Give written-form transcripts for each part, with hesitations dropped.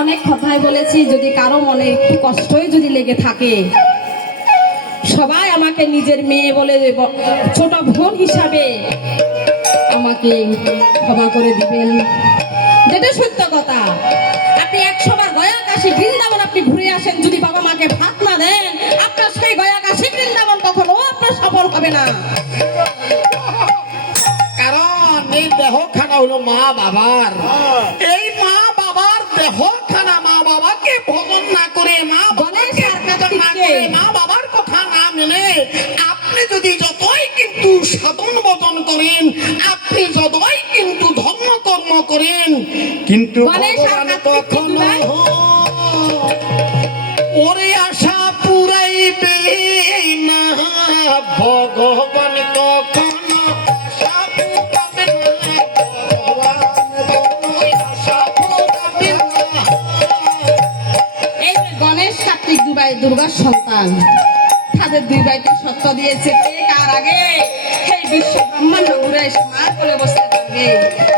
অনেক কথাই বলেছি, যদি কারো মনে একটু কষ্টই যদি লেগে থাকে, সবাই আমাকে নিজের মেয়ে বলে ছোট বোন হিসাবে আমাকে ক্ষমা করে দিবেন। যেটা সত্য কথা, আপনি 100 বার গয়া কাশী বৃন্দাবন আপনি ঘুরে আসেন, যদি বাবা মাকে ভাত না দেন, আপনার সেই গয়া কাশী বৃন্দাবন কখনো আপনার সফল হবে না। কারণ এই দেহখানা হলো মা বাবার। এই মা বাবার দেহখানা, মা বাবাকে ভজন না করে, মা বাবাকে পূজা না করে, মা বাবার কথা না মেনে আপনি যদি যতই কিন্তু সাধন ভজন করেন, আপনি যতই কিন্তু ধর্ম কর্ম করেন, কিন্তু ভগবান কখনো ওরে আশা পুরাইবে না। ভগবান কখনো আশা পুরাবে না, ভগবান কখনো আশা পুরাবে না। এই যে গণেশ কার্তিক দুই দুর্গার সন্তান, তাদের দুই ভাইকে সত্য দিয়েছে কে কার আগে এই বিশ্ব ব্রহ্মাণ্ড ঘুরে এসে মা কোলে বসতে পারবে।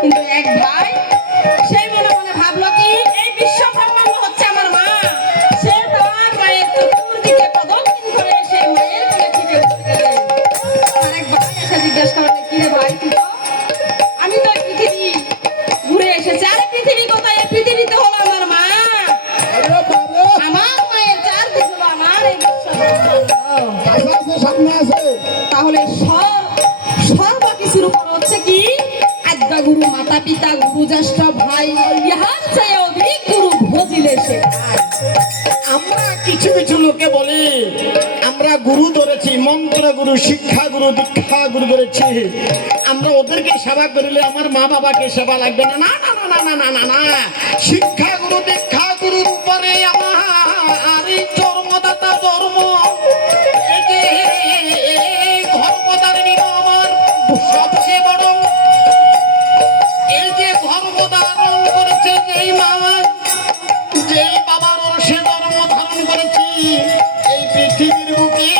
কিন্তু এক ভাই সেই মনে মনে ভাবলো কি এই বিশ্ব ব্রহ্মাণ্ড হচ্ছে আমার মা, সে তার মায়ের চতুর্দিকে প্রদক্ষিণ করে সেই মায়ের কোলে থেকে বসে গেলেন। আরেক ভাই এসে জিজ্ঞেস করলেন, কি রে ভাই তুই তো, আমি তো এই পৃথিবী ঘুরে এসেছি। আরে পৃথিবী কোথায়? এই পৃথিবীতে হলো আমার মা, আমার মায়ের চারদিক হলো আমার এই বিশ্ব ব্রহ্মাণ্ড। তাহলে সর্বকিছুর উপর হচ্ছে কি আজ্ঞা গুরু, মাতা পিতা, গুরু জ্যেষ্ঠ ভাই, ইহার চেয়ে অধিক গুরু ভজিলে সে। আমরা কিছু কিছু লোকে বলি আমরা গুরু ধরেছি, মন্ত্র গুরু, শিক্ষা গুরু, দীক্ষা গুরু ধরেছি, আমরা ওদেরকে সেবা করিলে আমার মা বাবাকে সেবা লাগবে না। না না না না না না না না, শিক্ষা গুরু, দীক্ষা গুরুর উপরে আমার এই জন্মদাতা জন্ম, এই যে ধর্মদারিণী আমার সবচেয়ে বড়, এই যে ধর্মধারণ করেছে যেই মা, যেই বাবার সে জন্ম ধারণ করেছি, এই পৃথিবীর বুকে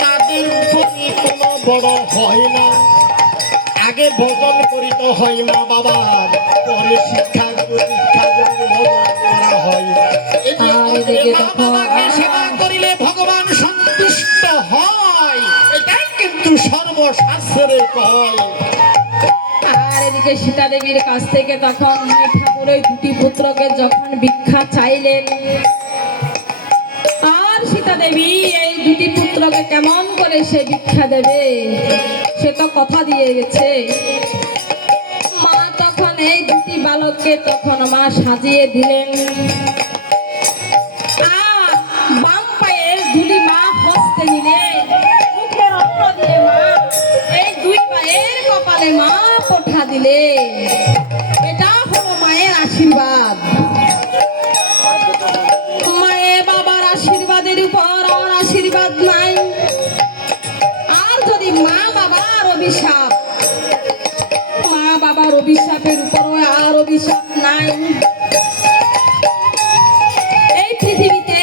তাদের উপরে কোনো বড় হয় না। আগে ভজন করিতে হয় মা বাবার, পরে শিক্ষা গুরু, দীক্ষা গুরু ভজন করা হয়। এই যে মা বাবাকে সেবা করিলে ভগবান সন্তুষ্ট হয়, এটাই কিন্তু সর্বশাস্ত্রে কয়। আর এদিকে সীতা দেবীর কাছ থেকে তখন ঠাকুরের দুটি পুত্রকে যখন ভিক্ষা চাইলেন, আর সীতা দেবী এই দুটি পুত্রকে কেমন করে সে ভিক্ষা দেবে, সে তো কথা দিয়ে গেছে। মা তখন এই দুটি বালককে তখন মা সাজিয়ে দিলেন, আর বাম পায়ের ধুলি মা হস্তে নিলেন, মুখের অন্ন দিয়ে মা এই দুই পায়ের কপালে মা পোঠা দিলেন। এটা হলো মায়ের আশীর্বাদ। মায়ের বাবার আশীর্বাদের উপর আর আশীর্বাদ নাই। আর যদি মা বাবার অভিশাপ, মা বাবার অভিশাপের উপরও আর অভিশাপ নাই। এই পৃথিবীতে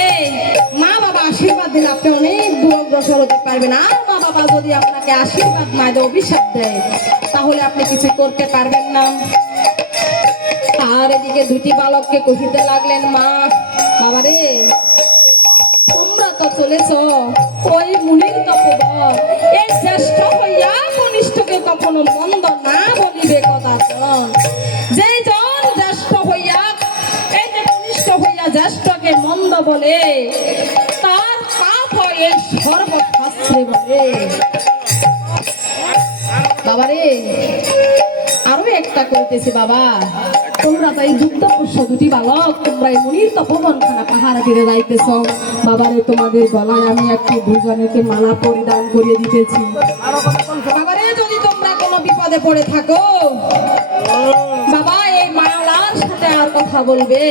মা বাবা আশীর্বাদ দিলে আপনি অনেক দূর অগ্রসর হতে পারবেন। আর মা বাবা যদি আপনাকে আশীর্বাদ না দেয়, অভিশাপ দেয়, তাহলে আপনি কিছু করতে পারবেন না। আর এদিকে দুটি বালককে কহিতে লাগলেন, মা বাবারে তোমরা তো চলেছ ওই মুনির তপোবন, এই জ্যেষ্ঠ হইয়া কনিষ্ঠকে কখনো মন্দ না বলিবে কদাচন। যেই জন জ্যেষ্ঠ হইয়া, এই যে কনিষ্ঠ হইয়া জ্যেষ্ঠকে মন্দ বলে, তার পাপ হয় এই সর্বশাস্ত্রে বলে। বাবারে আরো একটা কইতেছি, বাবা তোমরা তো এই দুগ্ধপুষ্য দুটি বালক, তোমরা এই মুনির তপোবন খানা পাহাড় দিয়ে যাইতেছ। বাবারে তোমাদের গলায় আমি একটি দুজনেকে মালা পরিধান করিয়ে দিতেছি। বাবারে যদি তোমরা কোনো বিপদে পড়ে থাকো, বাবা এই মালার সাথে আর কথা বলবে।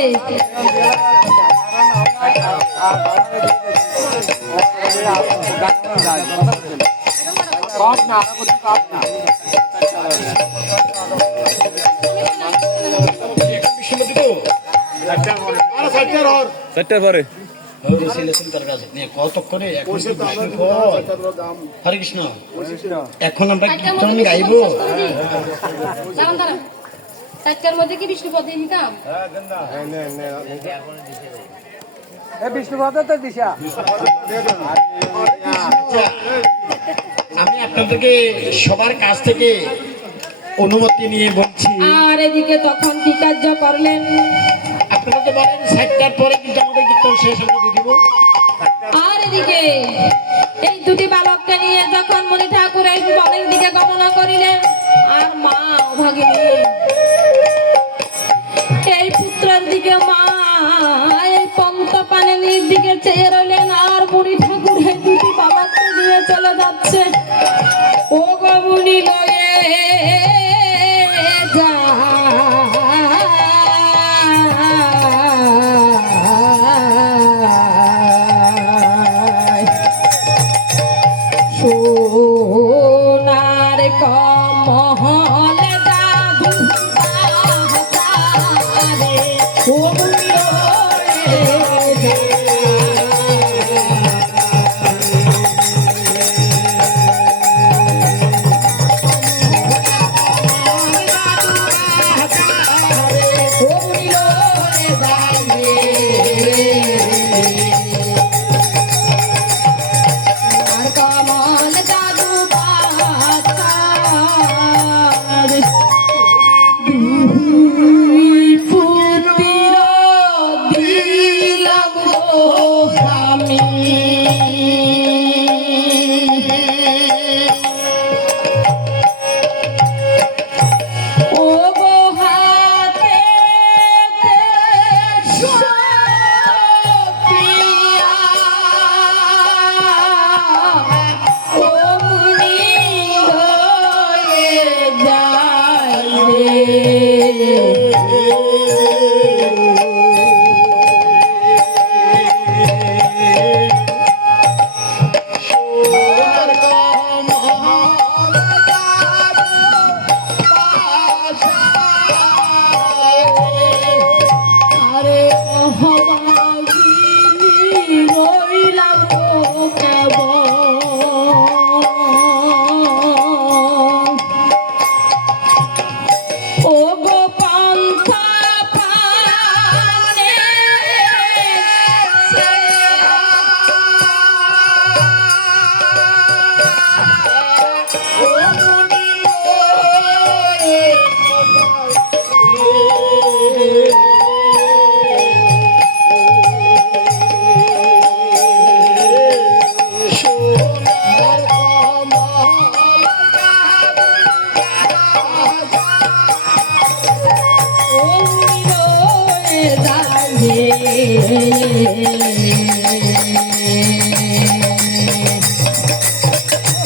চারটার পরে হরে কৃষ্ণ। এখন আমরা কীর্তন গাইব। চারটার মধ্যে কি বিষ্ণুপদ দিয়ে দিতাম? বিষ্ণুপদ তো দিশা আচ্ছা, আমি আপনাদেরকে সবার কাছ থেকে অনুমতি নিয়ে বলছি, আর এদিকে তখন কি কার্য করলেন? আপনারা তো বলেন 7টার পরে কিন্তু আমাদের কীর্তন শেষ আমরা দিয়ে দিব। আর এদিকে এই দুটি বালককে নিয়ে যখন মণি ঠাকুর এই বনের দিকে গমনা করিলেন, আর মা ভাগিনী এই পুত্রের দিকে মা এই পন্ত পানের দিকে চেয়ে রইলেন, আর মণি ঠাকুর এই দুটি বালককে নিয়ে চলে যাচ্ছে। ও গো মুনি লয়ে যায় সোনার কমহল দাদু আহারে ও মুনি লয়ে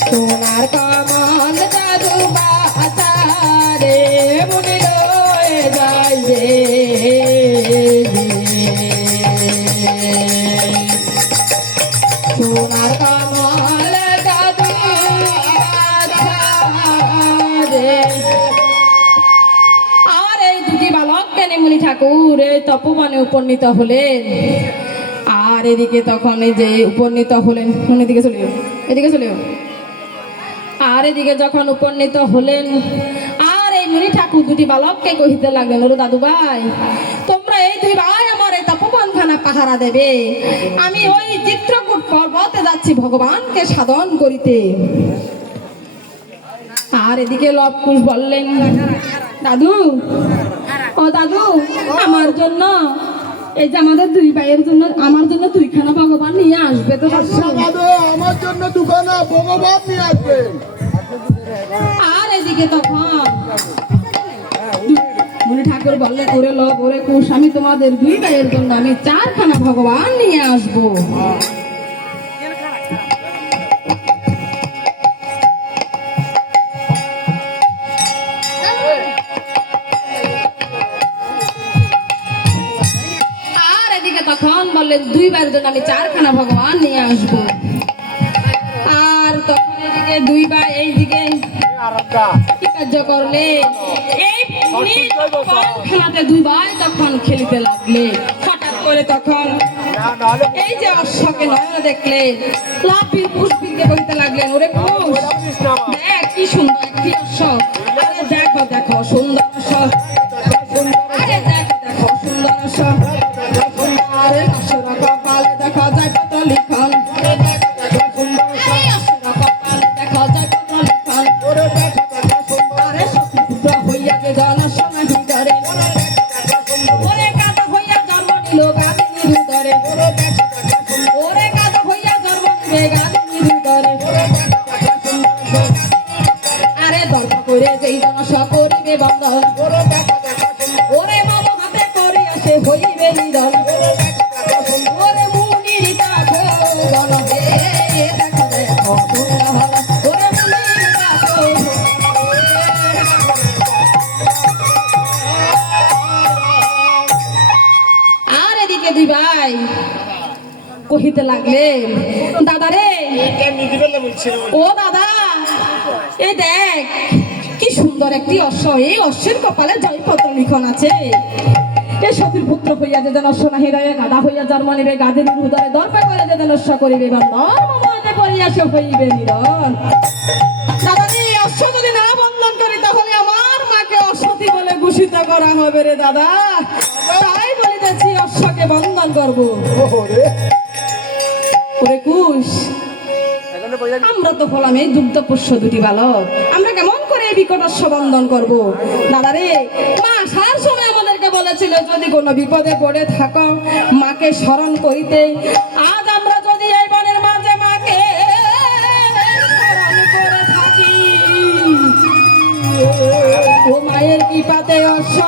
সোনার কমল জাদু বাতারে মুনি লয়ে যাইবে সোনার কমল জাদু বাতারে। আর এই দুটি বালক কেন মুনি ঠাকুর এই তপবনে উপনীত হলেন। আর এদিকে তখন এই যে উপনীত হলেন, এদিকে চলে যাও, এদিকে চলে যাও। আর এদিকে যখন উপনীত হলেন, আর এই মুনি ঠাকুর দুটি বালককে কহিতে লাগলেন, ওরে দাদু ভাই, তোমরা এই দুই ভাই আমার এই তপবনখানা পাহারা দেবে, আমি ওই চিত্রকূট পর্বতে যাচ্ছি ভগবানকে সাধন করিতে। আর এদিকে লবকুশ বললেন, দাদু ও দাদু, আমার জন্য এই যে আমাদের দুই ভাইয়ের জন্য আমার জন্য দুইখানা ভগবান নিয়ে আসবে তো? আমার জন্য দুখানা ভগবান নিয়ে আসবে। আর এদিকে তখন মুনি ঠাকুর বললেন, ওরে লব ওরে কুশ, আমি তোমাদের দুই ভাইয়ের জন্য আমি 4খানা ভগবান নিয়ে আসবো। তখন বললেন দুই ভাইয়ের জন্য আমি 4খানা ভগবান নিয়ে আসবো। আর তখন এদিকে দুই ভাই এইদিকে কি কার্য করলে, এই খেলাতে দুই ভাই তখন খেলিতে লাগলে। হঠাৎ করে তখন এই যে অশ্বকে নয়ন দেখলে লাফিয়ে পুষ্পিতে বলতে লাগলেন, ওরে কুশ দেখ কি সুন্দর একটি অশ্ব, আরে দেখো দেখো সুন্দর অশ্ব। ধরে ওরে গাধা হইয়া জন্ম নিবে গাধা ধরে আরে দর্প করে যেই জনস করিবে বন্ধন ওরে মম হাতে করিয়া সে হইবে নিধন ওরে মুনির কাপড় হে দেখো দেখো ওরে মুনির কাপড় আর এদিকে দুই ভাই কহিতে লাগলেন দাদা রে ও দাদা এই দেখ কি সুন্দর একটি অশ্ব এই অশ্বের কপালে জয়পত্র লিখন আছে এই সতীর পুত্র হইয়া যে যেন অশ্ব না হৃদয়ে গাধা হইয়া জন্ম নিবে গাধের হৃদয়ে দর্পে করে যে যেন অশ্ব করিবে বন্ধন মমতে করিয়া সে হইবে নিধন দাদা রে এই অশ্ব যদি না বন্ধন করি তাহলে আমার মাকে অসতী বলে ঘোষিত করা হবে রে দাদা তাই বলিতেছি অশ্বকে বন্ধন করবো ওরে কুশ আমরা তো হলাম এই দুগ্ধপোষ্য দুটি বালক আমরা কেমন করে এই বিকট অশ্ব বন্ধন করবো দাদা রে মা আসার সময় আমাদেরকে বলেছিল যদি কোনো বিপদে পড়ে থাকো মাকে স্মরণ করিতে আজ আমরা যদি এই বনের মাঝে মাকে স্মরণ করে থাকি ও মায়ের কৃপাতে অশ্ব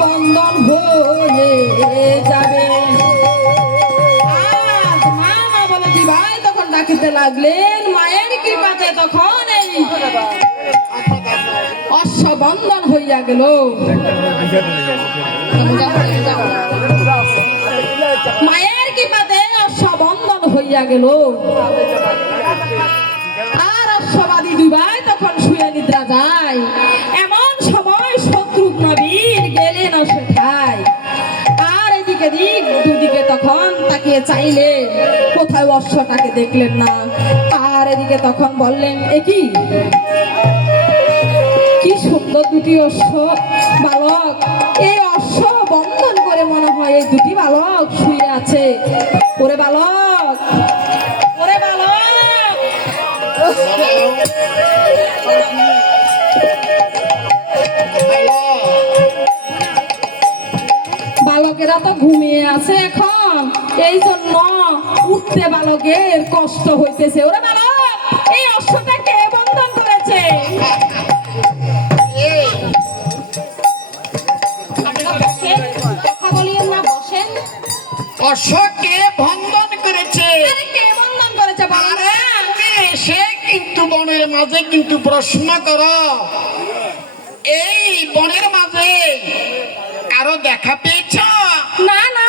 বন্ধন হয়ে যাবে আজ মা না বলে দি ভাই তখন ডাকিতে লাগলেন মায়ের কৃপাতে তখন এই অশ্ব বন্ধন হইয়া গেল মায়ের কৃপাতে অশ্ব বন্ধন হইয়া গেল আর অশ্ববাদী দুই ভাই তখন শুয়ে নিদ্রা যায় এমন সময় শত্রুঘ্ন বীর গেলেন সেথায় আর এদিকে দিক দুদিকে তখন তাকিয়ে চাইলেন কোথায় অশ্বটাকে দেখলেন না আর এদিকে তখন বললেন কি সুন্দর দুটি অশ্ব বালক এই অশ্ব বন্ধন করে মনে হয় এই দুটি বালক শুয়ে আছে ওরে বালক ওরে বালক বালকেরা তো ঘুমিয়ে আছে এখন এই জন্য উঠতে বালকের কষ্ট হইতেছে ওরে বালক এই অশ্বটা কে বন্ধন করেছে অশ্বকে বন্ধন করেছে কে বন্ধন করেছে সে কিন্তু বনের মাঝে কিন্তু প্রশ্ন করো এই বনের মাঝে কারো দেখা পেয়েছ